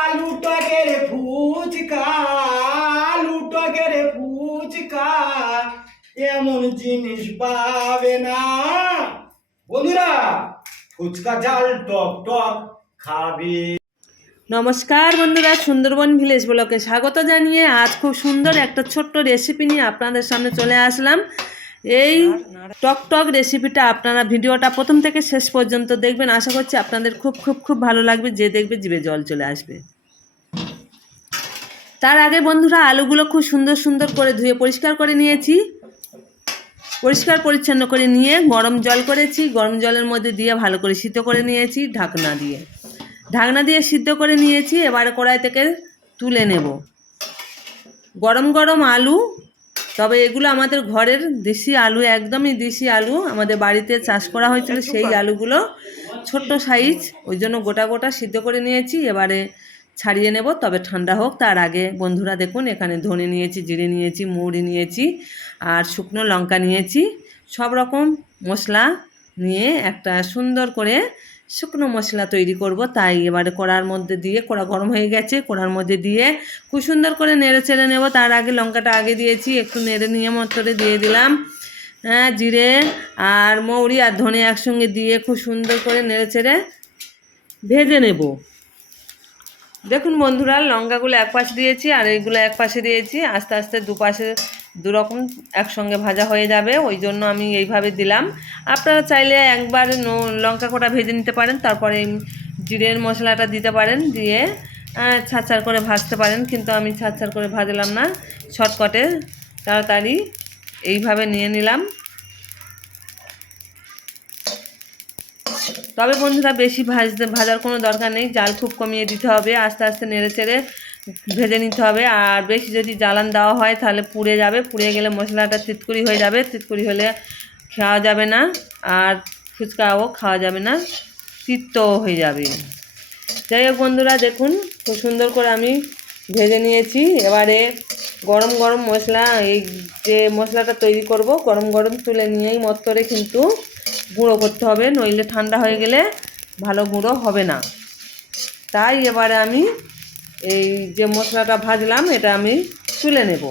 আলু টকের ফুচকা, আলু টকের ফুচকা, এমন জিনিস পাবে না। বন্ধুরা, ফুচকা জাল টক টক খাবে। নমস্কার বন্ধুরা, সুন্দরবন ভিলেজ ব্লকে স্বাগত জানিয়ে আজ খুব সুন্দর একটা ছোট্ট রেসিপি নিয়ে আপনাদের সামনে চলে আসলাম। এই টক টক রেসিপিটা আপনারা ভিডিওটা প্রথম থেকে শেষ পর্যন্ত দেখবেন। আশা করছি আপনাদের খুব খুব খুব ভালো লাগবে। যে দেখবে জিভে জল চলে আসবে। তার আগে বন্ধুরা আলুগুলো খুব সুন্দর সুন্দর করে ধুয়ে পরিষ্কার করে নিয়েছি। পরিষ্কার পরিচ্ছন্ন করে নিয়ে গরম জল করেছি। গরম জলের মধ্যে দিয়ে ভালো করে সিদ্ধ করে নিয়েছি ঢাকনা দিয়ে। ঢাকনা দিয়ে সিদ্ধ করে নিয়েছি। এবার কড়াই থেকে তুলে নেব। গরম গরম আলু তবে এগুলো আমাদের ঘরের দেশি আলু, একদমই দেশি আলু। আমাদের বাড়িতে চাষ করা হয়েছিল সেই আলুগুলো। ছোট্ট সাইজ, ওই জন্য গোটা গোটা সিদ্ধ করে নিয়েছি। এবারে ছাড়িয়ে নেব, তবে ঠান্ডা হোক, তার আগে বন্ধুরা দেখুন, এখানে ধনে নিয়েছি, জিরে নিয়েছি মুড়ি নিয়েছি, আর শুকনো লঙ্কা নিয়েছি। সব রকম মশলা নিয়ে একটা সুন্দর করে শুকনো মশলা তৈরি করব, তাই এবারে কড়ার মধ্যে দিয়ে, কড়া গরম হয়ে গেছে, কড়ার মধ্যে দিয়ে খুব সুন্দর করে নেড়ে চেড়ে নেব। তার আগে লঙ্কাটা আগে দিয়েছি, একটু নেড়ে নিয়ে মতরে দিয়ে দিলাম। হ্যাঁ জিরে আর মৌরি আর ধনে একসঙ্গে দিয়ে খুব সুন্দর করে নেড়ে চেড়ে ভেজে নেব। দেখুন বন্ধুরা, লঙ্কাগুলো এক পাশে দিয়েছি আর এইগুলো এক পাশে দিয়েছি, আস্তে আস্তে দুপাশে দুরকম একসঙ্গে ভাজা হয়ে যাবে, ওই জন্য আমি এইভাবে দিলাম। আপনারা চাইলে একবার লঙ্কা কোটা ভেজে নিতে পারেন, তারপরে জিরের মশলাটা দিতে পারেন, দিয়ে ছাড়ছাড় করে ভাজতে পারেন, কিন্তু আমি ছাড়ছাড় করে ভাজলাম না, শর্টকটে, তাড়াতাড়ি এইভাবে নিয়ে নিলাম। তবে বন্ধুরা, বেশি ভাজতে, ভাজার কোনো দরকার নেই, জাল খুব কমিয়ে দিতে হবে, আস্তে আস্তে নেড়ে চেড়ে ভেজে নিতে হবে। আর বেশি যদি জ্বালান দেওয়া হয় তাহলে পুড়ে যাবে। পুড়ে গেলে মশলাটা তিতকুড়ি হয়ে যাবে। তিতকুড়ি হলে খাওয়া যাবে না। আর ফুচকাও খাওয়া যাবে না। তিক্তও হয়ে যাবে। যাই হোক বন্ধুরা, দেখুন খুব সুন্দর করে আমি ভেজে নিয়েছি। এবারে গরম গরম মশলা, এই যে মশলাটা তৈরি করব, গরম গরম তুলে নিয়েই মত করে কিন্তু গুঁড়ো করতে হবে। নইলে ঠান্ডা হয়ে গেলে ভালো গুঁড়ো হবে না। তাই এবারে আমি এই যে মশলাটা ভাজলাম, এটা আমি তুলে নেব।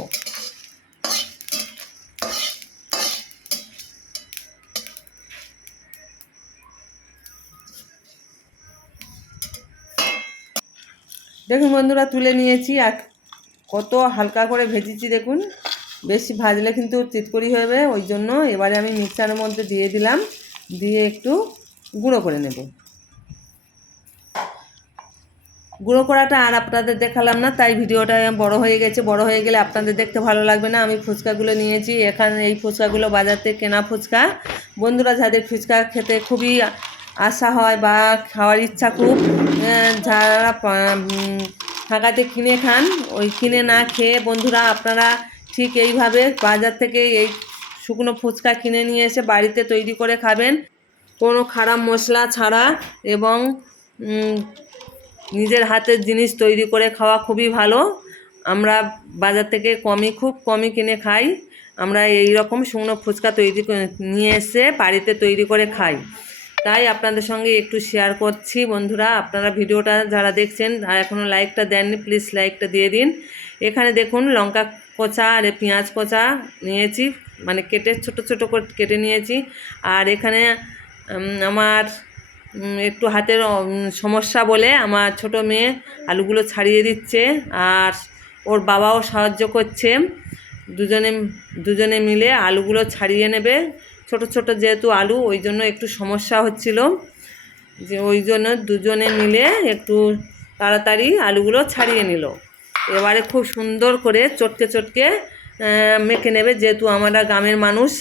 দেখুন বন্ধুরা, তুলে নিয়েছি আর কত হালকা করে ভেজেছি দেখুন। বেশি ভাজলে কিন্তু চিতকড়ি হবে ওই জন্য এবারে আমি মিক্সারের মধ্যে দিয়ে দিলাম, দিয়ে একটু গুঁড়ো করে নেব। গুঁড়ো করাটা আর আপনাদের দেখালাম না, তাই ভিডিওটা বড় হয়ে গেছে। বড় হয়ে গেলে আপনাদের দেখতে ভালো লাগবে না। আমি ফুচকাগুলো নিয়েছি, এখানে এই ফুচকাগুলো বাজার থেকে কেনা ফুচকা। বন্ধুরা, যাদের ফুচকা খেতে খুবই আশা হয় বা খাওয়ার ইচ্ছা খুব যারা ফাঁকাতে কিনে খান, ওই কিনে না খেয়ে, বন্ধুরা, আপনারা ঠিক এইভাবে বাজার থেকে এই শুকনো ফুচকা কিনে নিয়ে এসে বাড়িতে তৈরি করে খাবেন। কোনো খারাপ মশলা ছাড়া এবং নিজের হাতের জিনিস তৈরি করে খাওয়া খুবই ভালো। আমরা বাজার থেকে কমই, খুব কমই কিনে খাই। আমরা এই রকম শুকনো ফুচকা তৈরি নিয়ে এসে বাড়িতে তৈরি করে খাই। তাই আপনাদের সঙ্গে একটু শেয়ার করছি বন্ধুরা। আপনারা ভিডিওটা যারা দেখছেন, আর এখনও লাইকটা দেননি প্লিজ লাইকটা দিয়ে দিন। এখানে দেখুন লঙ্কা কোচা আর পেঁয়াজ কোচা নিয়েছি। মানে কেটে, ছোট ছোট করে কেটে নিয়েছি। আর এখানে আমার একটু হাতের সমস্যা বলে আমার ছোট মেয়ে আলুগুলো ছাড়িয়ে দিচ্ছে আর ওর বাবাও সাহায্য করছে। দুজনে দুজনে মিলে আলুগুলো ছাড়িয়ে নেবে। ছোট ছোট যেহেতু আলু, ওই জন্য একটু সমস্যা হচ্ছিল। যে ওই জন্য দুজনে মিলে একটু তাড়াতাড়ি আলুগুলো ছাড়িয়ে নিল। এবারে খুব সুন্দর করে চটকে চটকে মেখে নেবে, যেহেতু আমরা গ্রামের মানুষ।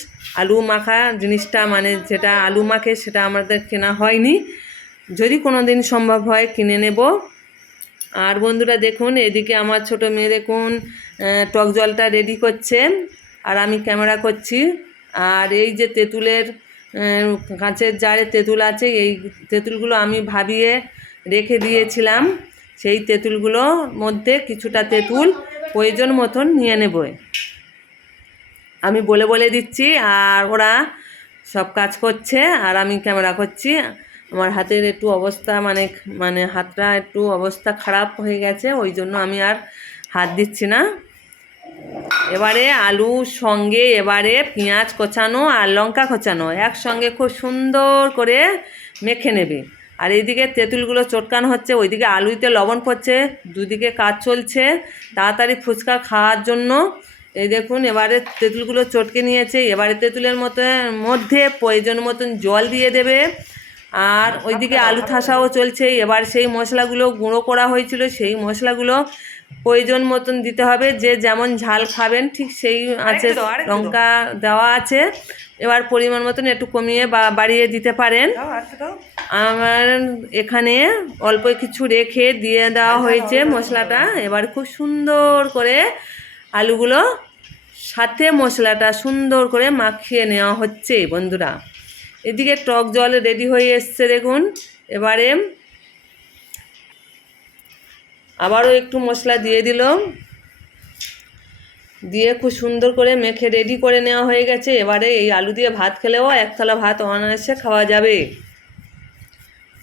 আলু মাখা জিনিসটা মানে যেটা আলু মাখে, সেটা আমাদের কেনা হয়নি। যদি কোনো দিন সম্ভব হয়, কিনে নেব। আর বন্ধুরা দেখুন, এদিকে আমার ছোট মেয়ে দেখুন টক জলটা রেডি করছে। আর আমি ক্যামেরা করছি। আর এই যে তেঁতুলের কাঁচের জারে তেঁতুল আছে, এই তেঁতুলগুলো আমি ভাবিয়ে রেখে দিয়েছিলাম। সেই তেঁতুলগুলোর মধ্যে কিছুটা তেঁতুল প্রয়োজন মতন নিয়ে নেব। আমি বলে বলে দিচ্ছি, আর ওরা সব কাজ করছে, আর আমি ক্যামেরা করছি। আমার হাতের একটু অবস্থা মানে মানে হাতটা একটু অবস্থা খারাপ হয়ে গেছে, ওই জন্য আমি আর হাত দিচ্ছি না। এবারে আলুর সঙ্গে এবারে পেঁয়াজ কোচানো আর লঙ্কা কোচানো, একসঙ্গে খুব সুন্দর করে মেখে নেবে। আর এইদিকে তেঁতুলগুলো চটকানো হচ্ছে ওইদিকে আলুতে লবণ পড়ছে দুদিকে কাজ চলছে তাড়াতাড়ি ফুচকা খাওয়ার জন্য। এই দেখুন এবারে তেঁতুলগুলো চটকে নিয়েছে এবারে তেঁতুলের মতো মধ্যে প্রয়োজন মতন জল দিয়ে দেবে। আর ওইদিকে আলু থাসাও চলছে এবার সেই মশলাগুলো গুঁড়ো করা হয়েছিল সেই মশলাগুলো প্রয়োজন মতন দিতে হবে যে যেমন ঝাল খাবেন ঠিক সেই আছে লঙ্কা দেওয়া আছে। এবার পরিমাণ মতন একটু কমিয়ে বা বাড়িয়ে দিতে পারেন। আমার এখানে অল্প কিছু রেখে দিয়ে দেওয়া হয়েছে মশলাটা। এবার খুব সুন্দর করে আলুগুলো সাথে মশলাটা সুন্দর করে মাখিয়ে নেওয়া হচ্ছে, বন্ধুরা। এদিকে টক জল রেডি হয়ে এসছে, দেখুন। এবারে আবারও একটু মশলা দিয়ে দিলাম। দিয়ে খুব সুন্দর করে মেখে রেডি করে নেওয়া হয়ে গেছে। এবারে এই আলু দিয়ে ভাত খেলেও একতলা ভাত অনায়াসে খাওয়া যাবে।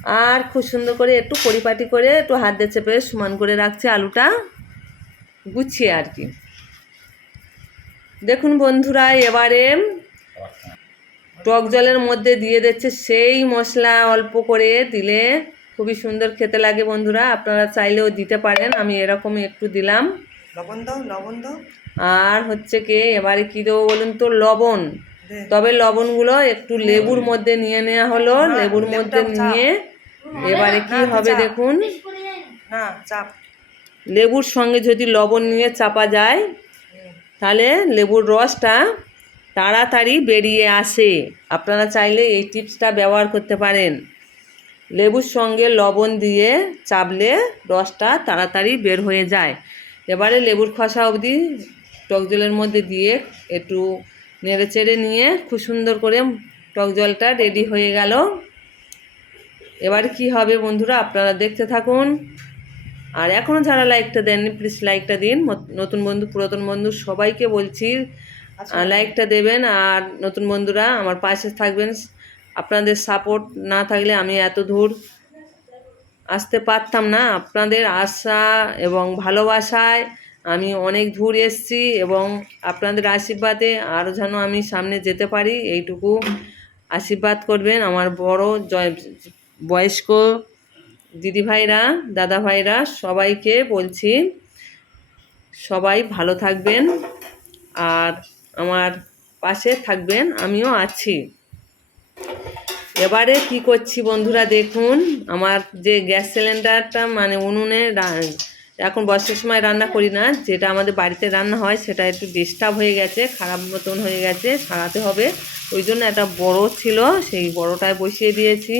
আর খুব সুন্দর করে একটু পরিপাটি করে একটু হাত দিয়ে চেপে সমান করে রাখছে আলুটা। গুছিয়ে আর কি। দেখুন বন্ধুরা এবারে টক জলের মধ্যে দিয়ে দিচ্ছে সেই মশলা অল্প করে দিলে খুবই সুন্দর খেতে লাগে বন্ধুরা। আপনারা চাইলেও দিতে পারেন আমি এরকম একটু দিলাম। লবণ দাও লবণ দাও। আর হচ্ছে কি এবারে কী দেবো বলুন তো? লবণ। তবে লবণগুলো একটু লেবুর মধ্যে নিয়ে নেওয়া হলো। লেবুর মধ্যে নিয়ে এবারে কি হবে দেখুন। না চাপ। লেবুর সঙ্গে যদি লবণ নিয়ে চাপা যায় তাহলে লেবুর রসটা তাড়াতাড়ি বেরিয়ে আসে। আপনারা চাইলে এই টিপসটা ব্যবহার করতে পারেন। লেবুর সঙ্গে লবণ দিয়ে চাপলে রসটা তাড়াতাড়ি বের হয়ে যায়। এবারে লেবুর খসা অবধি টক জলের মধ্যে দিয়ে একটু নেড়ে চেড়ে নিয়ে খুব সুন্দর করে টক জলটা রেডি হয়ে গেল। এবার কি হবে বন্ধুরা আপনারা দেখতে থাকুন। আর এখনও যারা লাইকটা দেননি প্লিজ লাইকটা দিন। নতুন বন্ধু পুরাতন বন্ধু সবাইকে বলছি লাইকটা দেবেন। আর নতুন বন্ধুরা আমার পাশে থাকবেন। আপনাদের সাপোর্ট না থাকলে আমি এত দূর আসতে পারতাম না। আপনাদের আশা এবং ভালোবাসায় আমি অনেক দূর এসেছি এবং আপনাদের আশীর্বাদে আরও যেন আমি সামনে যেতে পারি এইটুকু আশীর্বাদ করবেন। আমার বড় জয় বয়স্ক দিদিভাইরা, দাদাভাইরা, সবাইকে বলছি, সবাই ভালো থাকবেন আর আমার পাশে থাকবেন, আমিও আছি। এবারে কি করছি বন্ধুরা দেখুন, আমার যে গ্যাস সিলিন্ডারটা মানে উনুনে এখন বর্ষার সময় রান্না করি না, যেটা আমাদের বাড়িতে রান্না হয় সেটা একটু ডিস্টার্ব হয়ে গেছে, খারাপ মতন হয়ে গেছে, সারাতে হবে। ওই জন্য একটা বড় ছিল, সেই বড়টায় বসিয়ে দিয়েছি।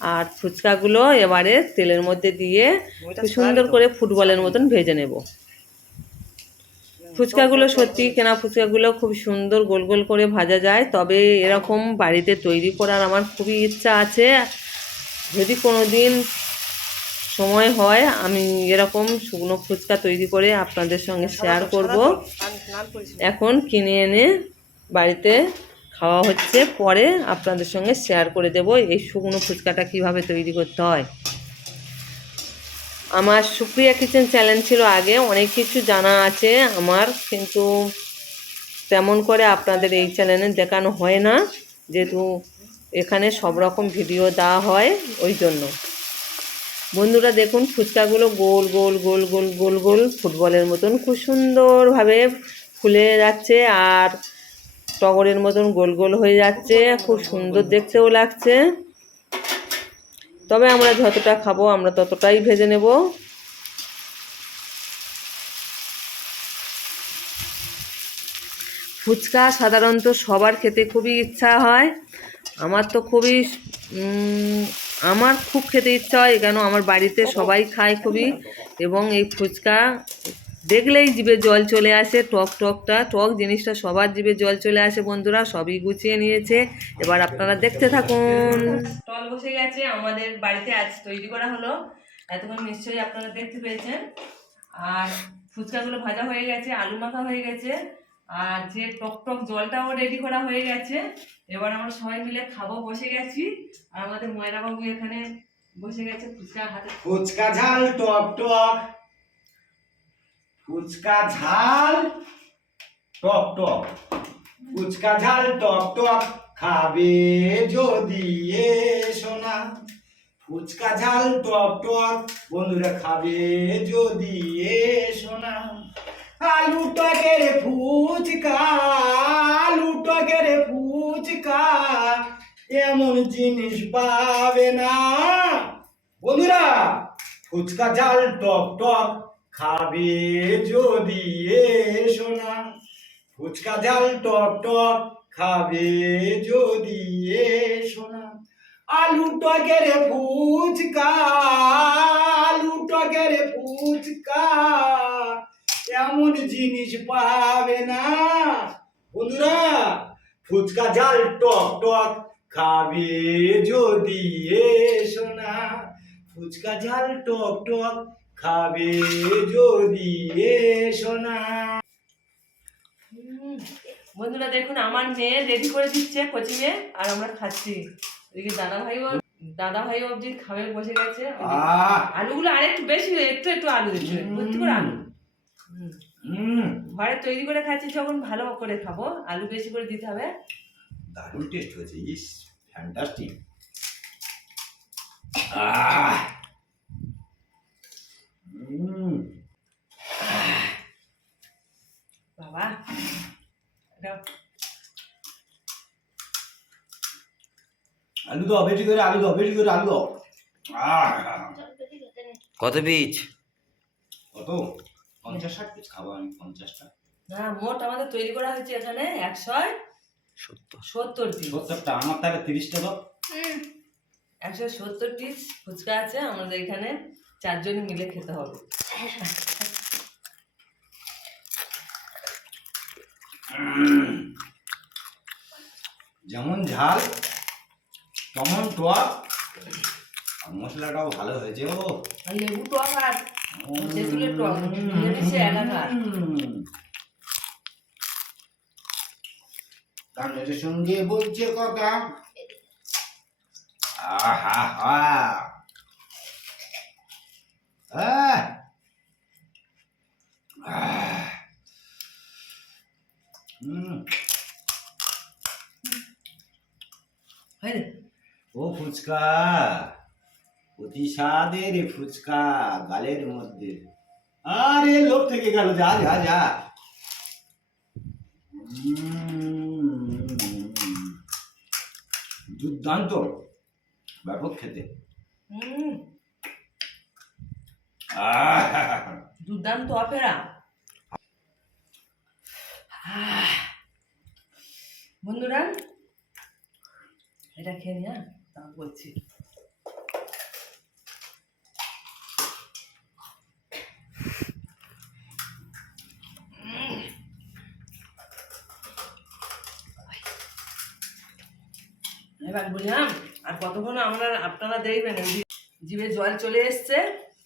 আর ফুচকাগুলো এবারে তেলের মধ্যে দিয়ে খুব সুন্দর করে ফুটবলের মতন ভেজে নেব। ফুচকাগুলো সত্যি কেনা ফুচকাগুলো খুব সুন্দর গোল গোল করে ভাজা যায় তবে এরকম বাড়িতে তৈরি করার আমার খুবই ইচ্ছা আছে। যদি কোনো দিন সময় হয় আমি এরকম শুকনো ফুচকা তৈরি করে আপনাদের সঙ্গে শেয়ার করব। এখন কিনে এনে বাড়িতে খাওয়া হচ্ছে, পরে আপনাদের সঙ্গে শেয়ার করে দেব এই শুকনো ফুচকাটা কীভাবে তৈরি করতে হয়। আমার সুপ্রিয়া কিচেন চ্যানেল ছিল আগে, অনেক কিছু জানা আছে আমার, কিন্তু তেমন করে আপনাদের এই চ্যানেলে দেখানো হয় না, যেহেতু এখানে সব রকম ভিডিও দেওয়া হয় ওই জন্য। বন্ধুরা দেখুন, ফুচকাগুলো গোল গোল গোল গোল গোল গোল, ফুটবলের মতন খুব সুন্দরভাবে ফুলে যাচ্ছে, আর টগরের মতন গোল গোল হয়ে যাচ্ছে। খুব সুন্দর দেখতেও লাগছে। তবে আমরা যতটা খাব, আমরা ততটাই ভেজে নেব। ফুচকা সাধারণত সবার খেতে খুবই ইচ্ছা হয়। আমার তো খুবই আমার খুব খেতে ইচ্ছা হয়, কেন? আমার বাড়িতে সবাই খায় খুবই। এবং এই ফুচকা দেখলেই জিভে জল চলে আসে টক টকটা টক জিনিসটা সবার জিভে জল চলে আসে বন্ধুরা সবই গুছিয়ে নিয়েছে। এবার আপনারা দেখতে থাকুন। টল বসে গেছে আমাদের বাড়িতে আজ তৈরি করা হলো। এতক্ষণ নিশ্চয়ই আপনারা দেখতে পেয়েছেন। আর ফুচকাগুলো ভাজা হয়ে গেছে আলু মাখা হয়ে গেছে আর যে টক টক জলটাও রেডি করা হয়ে গেছে। এবার আমরা সবাই মিলে খাব বসে গেছি। আর আমাদের ময়রা বাবু এখানে বসে গেছে ফুচকা হাতে। ফুচকা ঝাল টক টক। ফুচকা ঝাল, টক টক। ফুচকা ঝাল, টক টক। খাবে যদি এ সোনা ফুচকা ঝাল, টক টক। বন্ধুরা, খাবে যদি এ সোনা আলু টকের ফুচকা, আলু টকের ফুচকা। এমন জিনিস পাবে না। বন্ধুরা, ফুচকা ঝাল, টক টক। খাবে যদি এসো না। ফুচকা ঝাল টক টক খাবে যদি এসো না। আলু টকের ফুচকা, আলু টকের ফুচকা, এমন জিনিস পাবে না। বন্ধুরা, ফুচকা ঝাল টক টক খাবে যদি এসো না। ফুচকা ঝাল টক টক খাবে যদি এসো না বন্ধুরা দেখুন আমার মেয়ে রেডি করে দিচ্ছে কোচিংয়ে আর আমরা খাচ্ছি। এদিকে দাদা ভাইও দাদা ভাই অবধি খাবে বসে গেছে। আলুগুলো আরেকটু বেশি একটু একটু আলু দিচ্ছে। ভর্তি করে আলু। ঘরে তৈরি করে খাচ্ছি যখন ভালো করে খাব আলু বেশি করে দিতে হবে। দারুণ টেস্ট হয়েছে ইস ফ্যান্টাস্টিক আহ! বাবা আলু দাও বেশি করে আলু দাও বেশি করে আলু দাও কত পিস কত পঞ্চাশ ষাট পিস খাব আমি পঞ্চাশটা না মোট আমাদের তৈরি করা হয়েছে এখানে একশো সত্তর। সত্তর পিস সত্তরটা আমার তাহলে তিরিশটা দাও একশো সত্তর পিস ফুচকা আছে আমাদের এখানে। চারজনে মিলে খেতে হবে। যেমন ঝাল তেমন টক। মশলাটাও ভালো হয়েছে ও লেবু টক আর তেঁতুলের টক মিলেমিশে একাকার গানের সঙ্গে বলছে কথা। আহা হা আহ আহ হুম হয় রে? ও ফুচকা। অতি স্বাদের ফুচকা গালের মধ্যে। আরে লোভ থেকে গেল, যা যা যা। দুর্দান্ত। ব্যাপক খেতে। হুম। দুর্দান্ত অপেরা। বন্ধুরা, এটা খেয়ে নি হ্যাঁ? তাও বলছি। এবার বললাম, আর কতক্ষণ আমরা আপনারা দেখবেন জিভে জল চলে এসছে।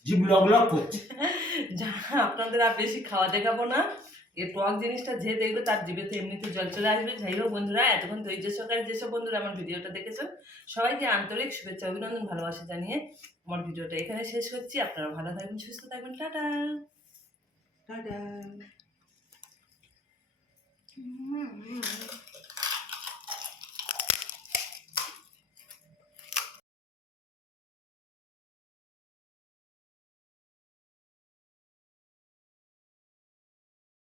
জিভ লগ লগ করছে। আপনাদের আর বেশি খাওয়া দেখাবো না। এই টক জিনিসটা যে দেখবে তার জিভেতে এমনিতে জল চলে আসবে। যাই হোক বন্ধুরা এতক্ষণ ধৈর্য সহকারে যেসব বন্ধুরা আমার ভিডিওটা দেখেছেন সবাইকে আন্তরিক শুভেচ্ছা অভিনন্দন ভালোবাসা জানিয়ে আমার ভিডিওটা এখানে শেষ করছি। আপনারা ভালো থাকবেন সুস্থ থাকবেন। টাটা। টাটা।